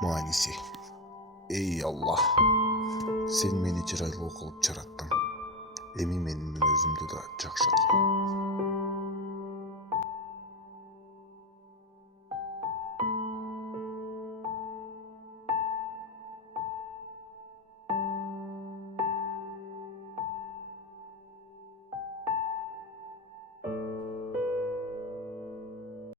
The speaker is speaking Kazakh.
мааниси. Ey Allah, sen meni чырайлуу кылып жараттың. Эми мен өзүмдү да жакшы кыл.